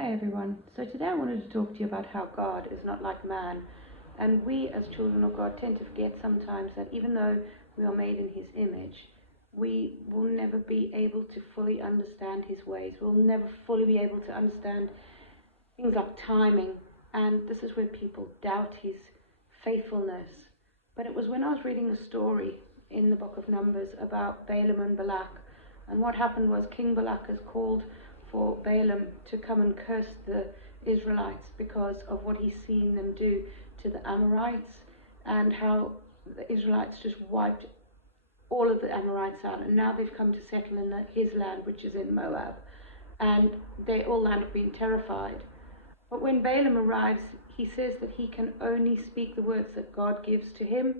Hi everyone. So today I wanted to talk to you about how God is not like man. And we as children of God tend to forget sometimes that even though we are made in his image, we will never be able to fully understand his ways. We'll never fully be able to understand things like timing. And this is where people doubt his faithfulness. But it was when I was reading a story in the book of Numbers about Balaam and Balak. And what happened was King Balak has called for Balaam to come and curse the Israelites because of what he's seen them do to the Amorites, and how the Israelites just wiped all of the Amorites out, and now they've come to settle in his land, which is in Moab, and they all land up being terrified. But when Balaam arrives, he says that he can only speak the words that God gives to him,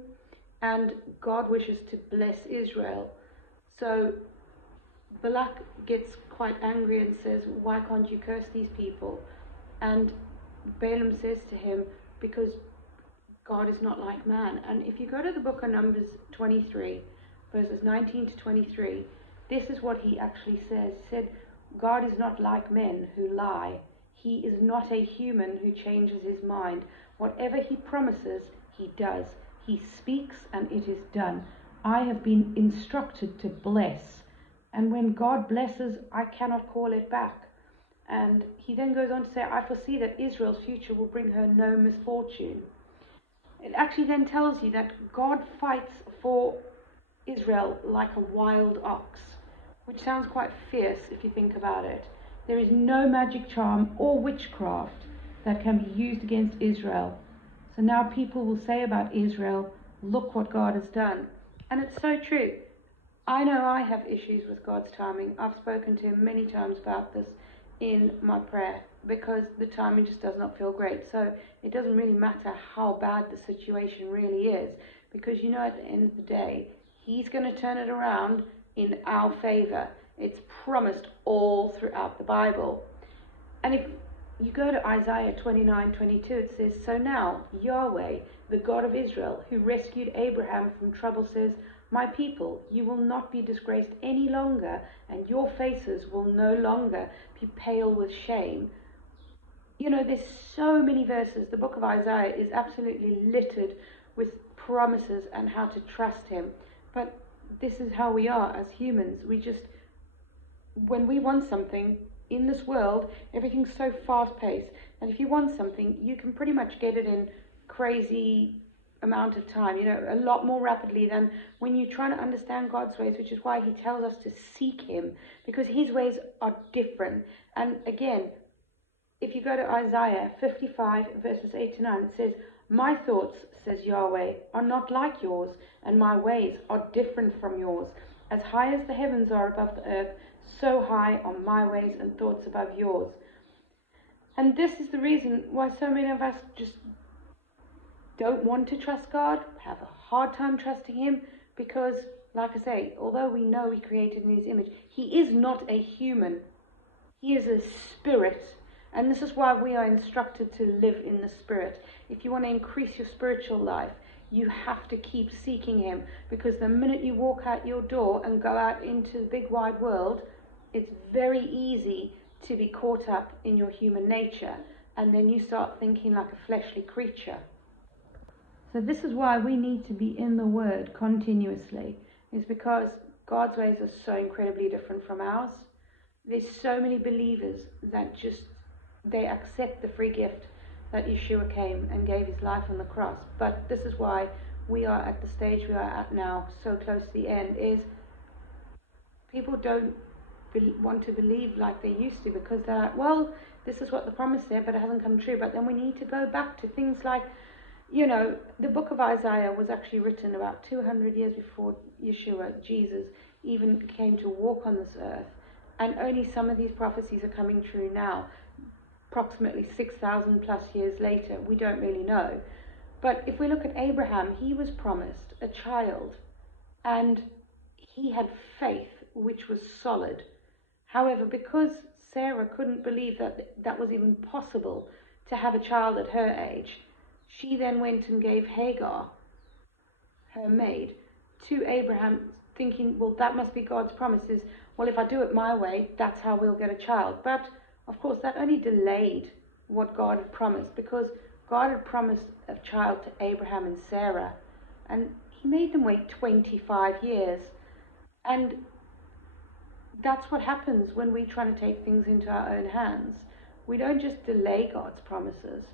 and God wishes to bless Israel. So Balak gets quite angry and says, why can't you curse these people? And Balaam says to him, because God is not like man. And if you go to the book of Numbers 23, verses 19 to 23, this is what he actually says. He said, God is not like men who lie. He is not a human who changes his mind. Whatever he promises, he does. He speaks and it is done. I have been instructed to bless. And when God blesses, I cannot call it back. And he then goes on to say, I foresee that Israel's future will bring her no misfortune. It actually then tells you that God fights for Israel like a wild ox, which sounds quite fierce if you think about it. There is no magic charm or witchcraft that can be used against Israel. So now people will say about Israel, look what God has done. And it's so true. I know I have issues with God's timing. I've spoken to him many times about this in my prayer, because the timing just does not feel great. So it doesn't really matter how bad the situation really is, because you know at the end of the day, he's going to turn it around in our favor. It's promised all throughout the Bible. And if you go to Isaiah 29:22, it says, so now Yahweh, the God of Israel, who rescued Abraham from trouble, says, my people, you will not be disgraced any longer, and your faces will no longer be pale with shame. You know, there's so many verses. The book of Isaiah is absolutely littered with promises and how to trust him. But this is how we are as humans. We just, when we want something in this world, everything's so fast-paced that if you want something, you can pretty much get it in crazy amount of time, you know, a lot more rapidly than when you're trying to understand God's ways, which is why he tells us to seek him, because his ways are different. And again, if you go to Isaiah 55 verses 8 to 9, it says, my thoughts, says Yahweh, are not like yours, and my ways are different from yours. As high as the heavens are above the earth, so high are my ways and thoughts above yours. And this is the reason why so many of us just don't want to trust God, have a hard time trusting him, because, like I say, although we know he created in his image, he is not a human. He is a spirit. And this is why we are instructed to live in the spirit. If you want to increase your spiritual life, you have to keep seeking him, because the minute you walk out your door and go out into the big wide world, it's very easy to be caught up in your human nature, and then you start thinking like a fleshly creature. So this is why we need to be in the Word continuously, is because God's ways are so incredibly different from ours. There's so many believers that just, they accept the free gift that Yeshua came and gave his life on the cross. But this is why we are at the stage we are at now, so close to the end, is people don't want to believe like they used to, because they're like, well, this is what the promise said, but it hasn't come true. But then we need to go back to things like, you know, the book of Isaiah was actually written about 200 years before Yeshua, Jesus, even came to walk on this earth. And only some of these prophecies are coming true now, approximately 6,000 plus years later. We don't really know. But if we look at Abraham, he was promised a child, and he had faith which was solid. However, because Sarah couldn't believe that that was even possible to have a child at her age, she then went and gave Hagar, her maid, to Abraham, thinking, well, that must be God's promises. Well, if I do it my way, that's how we'll get a child. But of course, that only delayed what God had promised, because God had promised a child to Abraham and Sarah, and he made them wait 25 years. And that's what happens when we try to take things into our own hands. We don't just delay God's promises.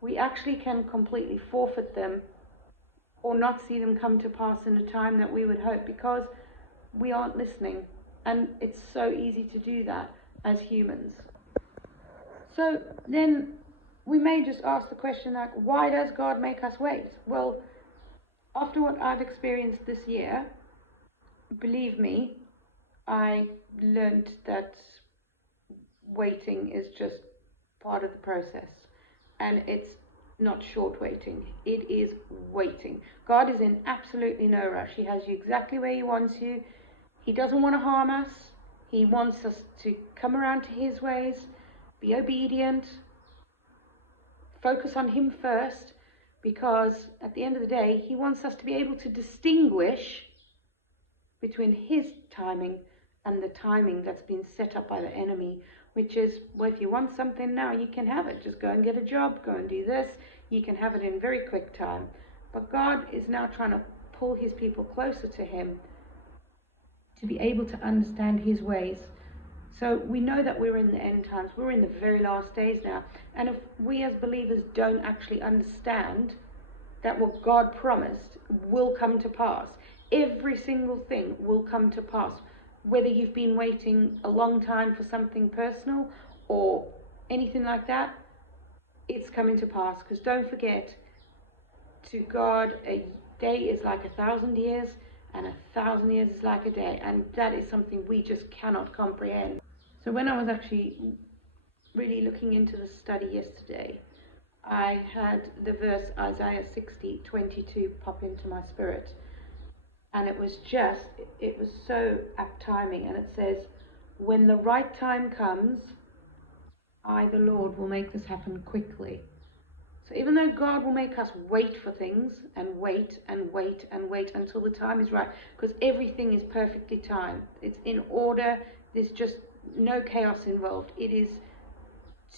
We actually can completely forfeit them or not see them come to pass in a time that we would hope, because we aren't listening. And it's so easy to do that as humans. So then we may just ask the question, like, why does God make us wait? Well, after what I've experienced this year, believe me, I learned that waiting is just part of the process. And it's not short waiting. It is waiting. God is in absolutely no rush. He has you exactly where he wants you. He doesn't want to harm us. He wants us to come around to his ways, be obedient, focus on him first, because at the end of the day, he wants us to be able to distinguish between his timing and the timing that's been set up by the enemy, which is, well, if you want something now, you can have it. Just go and get a job, go and do this. You can have it in very quick time. But God is now trying to pull his people closer to him to be able to understand his ways. So we know that we're in the end times. We're in the very last days now. And if we as believers don't actually understand that what God promised will come to pass, every single thing will come to pass. Whether you've been waiting a long time for something personal or anything like that, it's coming to pass. Because don't forget, to God, a day is like 1,000 years, and 1,000 years is like a day. And that is something we just cannot comprehend. So when I was actually really looking into the study yesterday, I had the verse Isaiah 60:22 pop into my spirit. And it was so apt timing. And it says, when the right time comes, I, the Lord, will make this happen quickly. So even though God will make us wait for things and wait and wait and wait until the time is right, because everything is perfectly timed. It's in order. There's just no chaos involved. It is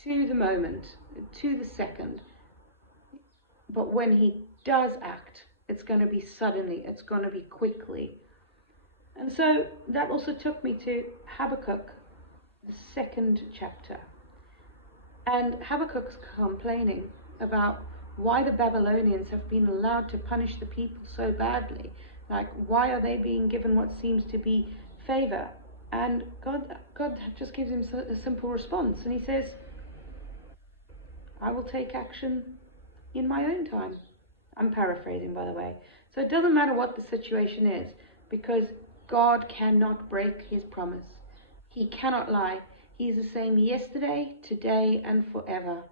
to the moment, to the second. But when he does act, it's going to be suddenly, it's going to be quickly. And so that also took me to Habakkuk, the 2nd chapter. And Habakkuk's complaining about why the Babylonians have been allowed to punish the people so badly. Like, why are they being given what seems to be favor? And God just gives him a simple response. And he says, I will take action in my own time. I'm paraphrasing, by the way. So it doesn't matter what the situation is, because God cannot break his promise. He cannot lie. He's the same yesterday, today, and forever.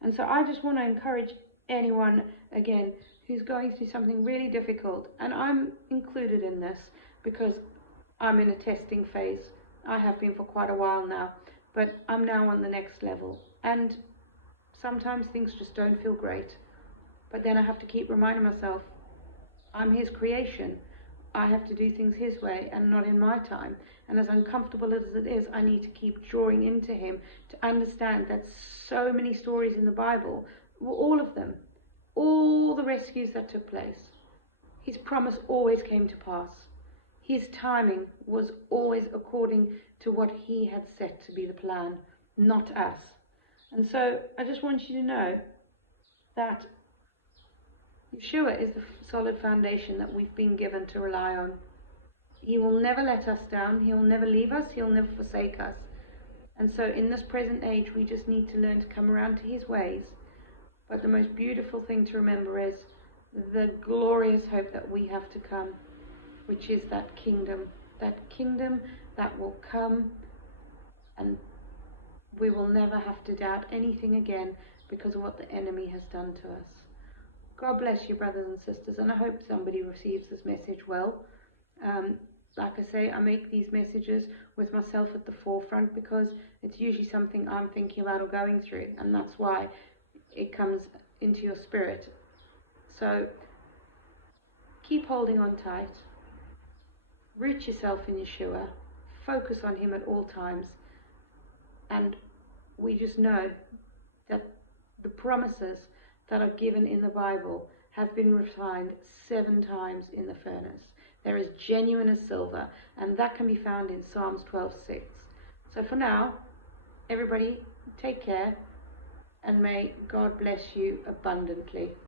And so I just want to encourage anyone, again, who's going through something really difficult. And I'm included in this because I'm in a testing phase. I have been for quite a while now, but I'm now on the next level. And sometimes things just don't feel great. But then I have to keep reminding myself, I'm his creation. I have to do things his way and not in my time. And as uncomfortable as it is, I need to keep drawing into him to understand that so many stories in the Bible, all of them, all the rescues that took place, his promise always came to pass. His timing was always according to what he had set to be the plan, not us. And so I just want you to know that Yeshua is the solid foundation that we've been given to rely on. He will never let us down. He'll never leave us. He'll never forsake us. And so in this present age, we just need to learn to come around to his ways. But the most beautiful thing to remember is the glorious hope that we have to come, which is that kingdom that will come, and we will never have to doubt anything again because of what the enemy has done to us. God bless you, brothers and sisters, and I hope somebody receives this message well. Like I say, I make these messages with myself at the forefront because it's usually something I'm thinking about or going through, and that's why it comes into your spirit. So keep holding on tight. Root yourself in Yeshua. Focus on him at all times. And we just know that the promises that are given in the Bible have been refined 7 times in the furnace. They're as genuine as silver, and that can be found in Psalms 12:6. So for now, everybody, take care, and may God bless you abundantly.